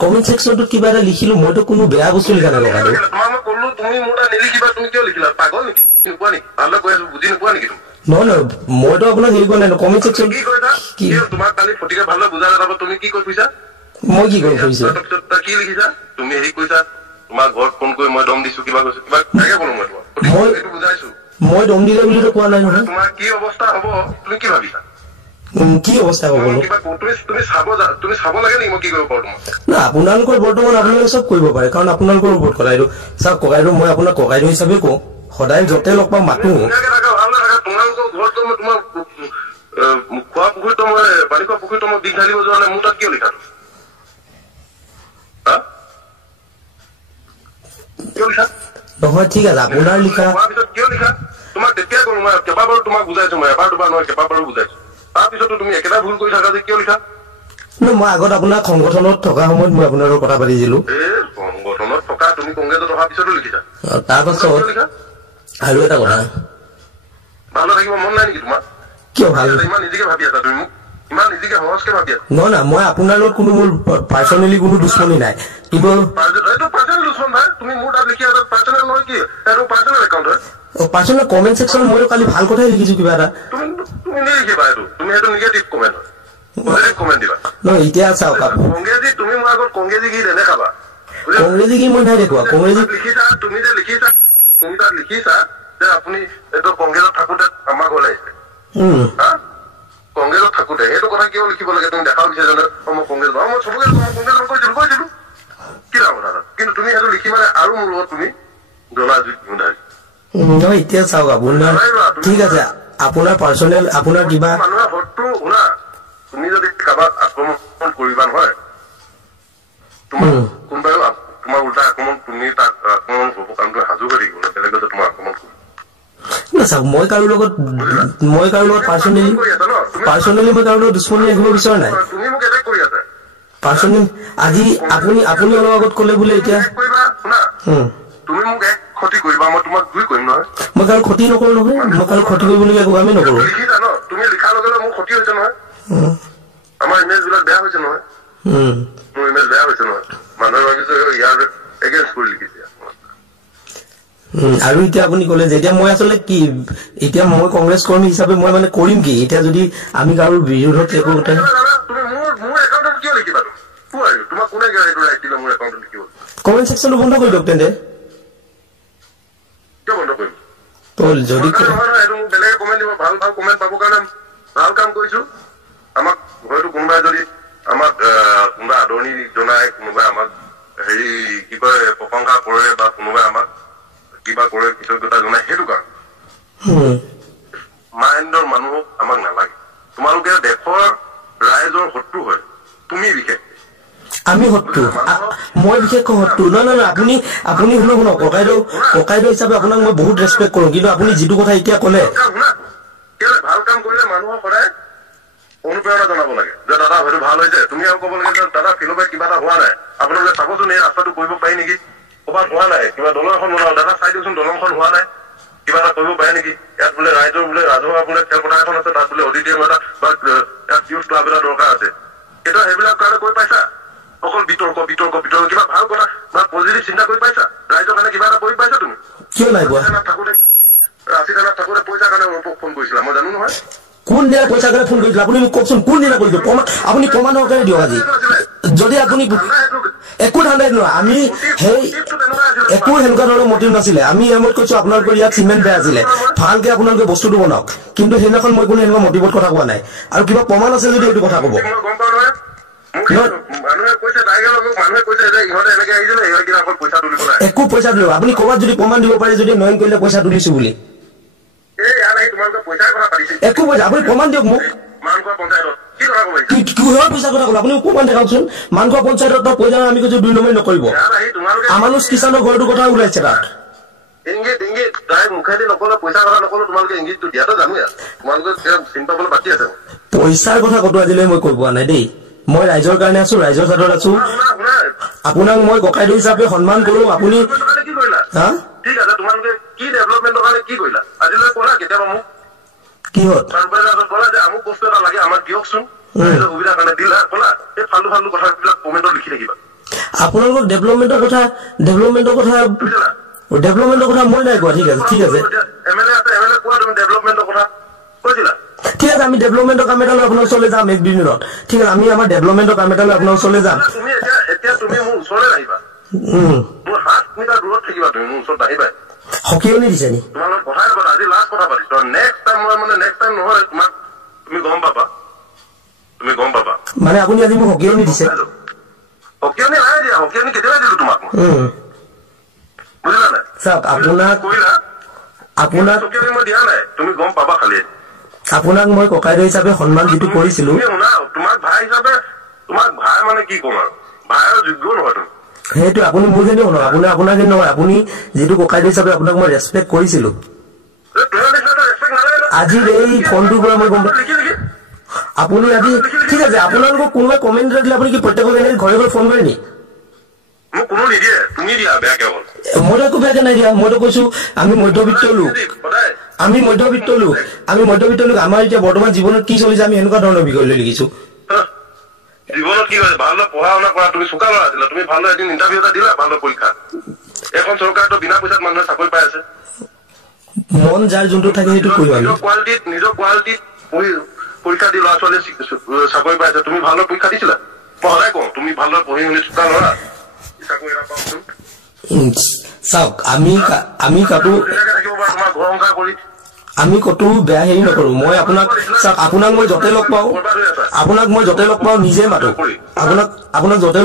comment সেকশনটো কিবা এটা লিখিলো মইতো কোনো বেয়া বস্তু লিখা নাই লগালো তোমাক কলো তুমি মোটা নিলিখিবা তুমি কিয় লিখিলা পাগল নেকি নোপোৱা নেকি ভালদৰে কৈ আছো বুজি নোপোৱা নেকি তুমি নহয় মইতো আপোনাক হেৰি কৰা নাই কমেন্ট সেকশন কি কৈছা কি তোমাক কালি ফটিকে ভালদৰে বুজাই যাব তুমি কি কৈ কৈছা মই কি কৰি কৈছো কি লিখিছা তুমি হেৰি কৈছা তোমাৰ ঘৰত ফোন কৰি মই দম দিছো কিবা কৈছো কিবা কেনেকে ক'লো মই এইটো বুজাইছো মই দম দিলে বুলি তো কোৱা নাই নহয় তোমাৰ কি অৱস্থা হ'ব তুমি কি ভাবিছা কি অৱস্থা হ'ব বলো তুমি চাব লাগে নেকি মই কি কৰিব পাৰো না আপোনালোকৰ বৰ্তমান আপোনালোকে চব কৰিব পাৰে কাৰণ আপোনালোকৰ ওপৰত ককাইটো চাওক ককাইটো মই আপোনাক ককাইটো হিচাপে কওঁ সদায় য'তে লগ পাওঁ মাতো তোমালোকৰ ঘৰত তোমাৰ খোৱা পুখুৰীটো মই পানী খোৱা পুখুৰীটো মই দিগ ঢালিব যোৱা নাই মোৰ তাত কিয় লিখা নহয় ঠিক আছে আপোনাৰ লিখা কিয় লিখা তোমাক তেতিয়া কলো মই কেইবাবাৰো তোমাক বুজাইছো মই এবাৰ দুবাৰ নহয় কেইবাবাৰো বুজাইছো তাৰপিছতো তুমি একেটা ভুল কৰি থাকা যে কিয় লিখা মই আগত আপোনাৰ সংগঠনত থকা সময়ত মই আপোনাৰ কথা পাতিছিলো সংগঠনত থকা তুমি কংগ্ৰেছত অহাৰ পিছতো লিখিছা তাৰপাছত আৰু এটা কথা ভালো থাকিব মন নাই নেকি তোমাৰ কিয় ভাল ইমান নিজকে ভাবি আছা তুমি মোক ইমান নিজকে সহজকে ভাবি আছা নহয় না মই আপোনাৰ লগত কোনো মোৰ পাৰ্চনেলি কোনো দুশ্মনী নাই কিন্তু এইটো পাৰ্চনেল দুশ্মন নাই তুমি মোৰ তাত লিখি আছা পাৰ্চনেল নহয় কি এইটো পাৰ্চনেল একাউণ্ট হয় পাৰ্চনেল কমেন্ট সেকশন মই কালি ভাল কথাই লিখিছো কিবা এটা তুমি নিলিখিবা এইটো তুমি সেইটো নিগেটিভ কমেন্ট হয় পজিটিভ কমেন্ট দিবা নহয় এতিয়া চাওক কংগ্ৰেছী তুমি মোৰ আগত কংগ্ৰেছী গীত নেদেখাবা কংগ্ৰেছী কি মই নাই দেখুৱা কংগ্ৰেছী লিখিছা তুমি যে লিখিছা তুমি তাত লিখিছা যে আপুনি এইটো কংগ্ৰেছত থাকোতে আমাৰ ঘৰলৈ আহিছে কংগ্ৰেছত থাকোতে সেইটো কথা কিয় লিখিব লাগে তুমি দেখা বিচাৰিছা মই কংগ্ৰেছ মই চবকে কংগ্ৰেছ কৈছিলো কি ডাঙৰ কথা কিন্তু তুমি সেইটো লিখি মানে আৰু মোৰ লগত তুমি জ্বলা জুই নহয় এতিয়া চাওক আপোনাৰ ঠিক আছে আপোনাৰ পাৰ্চনেল আপোনাৰ কিবা মানুহৰ হতটো শুনা তুমি যদি কাৰোবাক আক্ৰমণ কৰিবা নহয় তোমাৰ কোনোবাই তোমাৰ উল্টা আক্ৰমণ তুমি তাক আক্ৰমণ কৰিব কাৰণ তুমি সাজু কৰি থাকিব বেলেগে তোমাৰ আক্ৰমণ কৰিব চাওক মই কাৰো লগত পাৰ্চনেলি মই কাৰো লগত দুশ্মনী ৰাখিব বিচৰা নাই তুমি মোক এটেক কৰি আছা পাৰ্চনেল আজি আপুনি অলপ আগত ক'লে বোলে এতিয়া তুমি মোক এক ক্ষতি কৰিবা মই তোমাক দুই কৰিম নহয় মই কাৰো ক্ষতি নকৰো নহয় মই কাৰো ক্ষতি কৰিবলগীয়া একো কামেই নকৰো লিখিছা ন তুমি লিখাৰ লগে লগে মোৰ ক্ষতি হৈছে নহয় আমাৰ ইমেজ বিলাক বেয়া হৈছে নহয় মোৰ ইমেজ বেয়া হৈছে নহয় মানুহে ভাবিছে ইয়াৰ এগেইনষ্ট কৰি লিখিছে আৰু এতিয়া আপুনি ক'লে যে এতিয়া মই আচলতে কি এতিয়া মই কংগ্ৰেছ কৰ্মী হিচাপে মই মানে কৰিম কি এতিয়া যদি আমি কাৰো বিৰোধত একো কথা তুমি মোৰ একাউণ্টত কিয় লিখিবা তোমাক কোনে এইটো ৰাইট দিলে মোৰ একাউণ্টত লিখিব কমেণ্ট সেকশনটো বন্ধ কৰি দিয়ক তেন্তে কিয় বন্ধ কৰিম যদি এইটো মোক বেলেগে কমেণ্ট দিব ভাল ভাল কমেণ্ট পাবৰ কাৰণে ভাল কাম কৰিছো আমাক হয়তো কোনোবাই যদি আমাক কোনোবাই আদৰণি জনাই কোনোবাই আমাক হেৰি কি কয় প্ৰশংসা কৰে বা কোনোবাই আমাক কিবা কৰে কৃতজ্ঞতা জনাই সেইটো কাৰণ মাহেন্দ্ৰৰ মানুহক আমাক নালাগে তোমালোকে দেশৰ ৰাইজৰ শত্ৰু হয় তুমি বিশেষ আমি শত্ৰু মই বিশেষকৈ শত্ৰু নহয় আপুনি শুনক ককাইদেউ হিচাপে আপোনাক মই বহুত ৰেচপেক্ট কৰো কিন্তু আপুনি যিটো কথা এতিয়া ক'লে ভাল কাম কৰিলে মানুহক সদায় অনুপ্ৰেৰণা জনাব লাগে যে দাদা হয়তো ভাল হৈছে তুমি আৰু ক'ব লাগে যে দাদা ফিলৰ পৰা কিবা এটা হোৱা নাই আপোনালোকে চাবচোন এই ৰাস্তাটো কৰিব পাৰি নেকি ক'ৰবাত হোৱা নাই কিবা দলং এখন বনাও দাদা চাই দিওকচোন দলংখন হোৱা নাই কিবা এটা কৰিব পাৰে নেকি ইয়াত বোলে ৰাইজৰ বোলে ৰাজহুৱা বোলে খেলপথাৰ এখন আছে তাত বোলে অডিটৰিয়াম এটা বা ইয়াত ইউথ ক্লাব এটা দৰকাৰ আছে এতিয়া সেইবিলাক কাৰণে কৈ পাইছা অকল বিতৰ্ক কিবা ভাল কথা বা পজিটিভ চিন্তা কৰি পাইছা ৰাইজৰ কাৰণে কিবা এটা কৰি পাইছা তুমি কিয় নাই পোৱা থাকোতে ৰাতি থানাত থাকোতে পইচাৰ কাৰণে ফোন কৰিছিলা মই জানো নহয় কোনদিনা পইচাৰ কাৰণে ফোন কৰিছিল আপুনি মোক কওকচোন কোনদিনা কৰিছিল আপুনি প্ৰমাণ সহকাৰে দিয়ক আজি যদি আপুনি একো ধান্দা নহয় আমি সেই একো সেনেকুৱা ধৰণৰ মটিভ নাছিলে আমি এমত কৈছো আপোনালোকৰ ইয়াত চিমেণ্ট বেয়া আছিলে ভালকে আপোনালোকে বস্তুটো বনাওক কিন্তু সেইদিনাখন মই কোনো এনেকুৱা মটিভত কথা কোৱা নাই আৰু কিবা প্ৰমাণ আছে যদি এইটো কথা ক'ব একো পইচা তুলিব আপুনি ক'ৰবাত যদি প্ৰমাণ দিব পাৰে যদি নয়ন কৰিলে পইচা তুলিছো বুলি একো পইচা আপুনি প্ৰমাণ দিয়ক মোক কিহৰ পইচা কথা ক'লে আপুনি প্ৰমাণ দেখাওকচোন মানখোৱা পঞ্চায়তত পইচা আমি কৈছো 2 নম্বৰ নকৰিব আমানুষ কিষাণৰ ঘৰটোৰ কথা ওলাইছে তাত পইচাৰ কথা কতো আজিলৈ মই কৈ পোৱা নাই দেই মই ৰাইজৰ কাৰণে আছো ৰাইজৰ চাদত আছো আপোনাক মই ককাইদেউ হিচাপে সন্মান কৰো আপুনি ঠিক আছে তোমালোকে কি ডেভেলপমেণ্টৰ কাৰণে কি কৰিলা আজিলৈ ক'লা কেতিয়াবা মোক কি হ'ল ক'লা যে আমুক বস্তু এটা লাগে আমাক দিয়কচোন সুবিধা কাৰণে দিলা ক'লা এই ফালতু ফালতু কথাবিলাক কমেণ্টত লিখি থাকিবা আপোনালোকৰ ডেভেলপমেণ্টৰ কথা মই নাই কোৱা ঠিক আছে এমএলএ কোৱা তুমি ডেভেলপমেণ্টৰ কথা কৈছিলা ঠিক আছে আমি ডেভেলপমেণ্টৰ কাম এটা লৈ আপোনাৰ ওচৰলৈ যাম এক দুদিনত ঠিক আছে আমি আমাৰ ডেভেলপমেণ্টৰ কাম এটা লৈ আপোনাৰ ওচৰলৈ যাম তুমি এতিয়া তুমি মোৰ ওচৰলৈ আহিবা মোৰ 7 মিটাৰ দূৰত থাকিবা তুমি মোৰ ওচৰত আহিবা হকিয়নি দিছে নি তোমাৰ লগত কথা পাতা আজি লাষ্ট কথা পাতিছো নেক্সট টাইম মই মানে নেক্সট টাইম নহয় তোমাক তুমি গম পাবা মানে আপুনি আজি মোক হকিয়নি দিছে হকিয়নি নাই দিয়া হকিয়নি কেতিয়া দিলো তোমাক বুজিলা নাই চাওক আপোনাক হকিয়নি মই দিয়া নাই তুমি গম পাবা খালি আপোনাক মই ককাইদেউ হিচাপে সন্মান যেটো কৰিছিলো তোমাক ভাই হিচাপে তোমাক ভাই মানে কি কম আৰু ভাইৰ যোগ্য নহয় তুমি সেইটো আপুনি মোৰ যেনে শুনক আপোনাক নহয় আপুনি যেটো ককাইদেউ হিচাপে আপোনাক মই ৰেসপেক্ট কৰিছিলো আজি এই ফোনটোৰ পৰা মই গম আপুনি আজি ঠিক আছে আপোনালোকক কোনোবাই কমেণ্ট দিলে আপুনি কি প্ৰত্যেকক এনে ঘৰে ঘৰে ফোন কৰে নি মোক কোনো নিদিয়ে তুমি দিয়া বেয়াকে হ'ল মই একো বেয়াকে নাই দিয়া মইতো কৈছো আমি মধ্যবিত্ত লোক আমাৰ এতিয়া বৰ্তমান জীৱনত কি চলিছে আমি এনেকুৱা ধৰণৰ বিষয় লৈ লিখিছো জীৱনত কি হৈছে ভালদৰে পঢ়া শুনা কৰা তুমি চোকা ল'ৰা আছিলা তুমি ভালদৰে এদিন ইণ্টাৰভিউ এটা দিলা ভালদৰে পৰীক্ষা এখন চৰকাৰতো বিনা পইচাত মানুহে চাকৰি পাই আছে মন যাৰ যোনটো থাকে সেইটো কৰিম আমি নিজৰ কোৱালিটিত পৰীক্ষা দি ল'ৰা ছোৱালীয়ে চাকৰি পাই আছে তুমি ভালদৰে পৰীক্ষা দিছিলা মই সদায় কওঁ তুমি ভালদৰে পঢ়ি শুনি চোকা ল'ৰা চাকৰি এটা পাওঁচোন চাওক আমি কাটো তোমাৰ ঘৰ সংসাৰ কৰি আমি কতো বেয়া হেৰি নকৰো মই আপোনাক মই য'তে লগ পাওঁ নিজে মাতো আপোনাক য'তে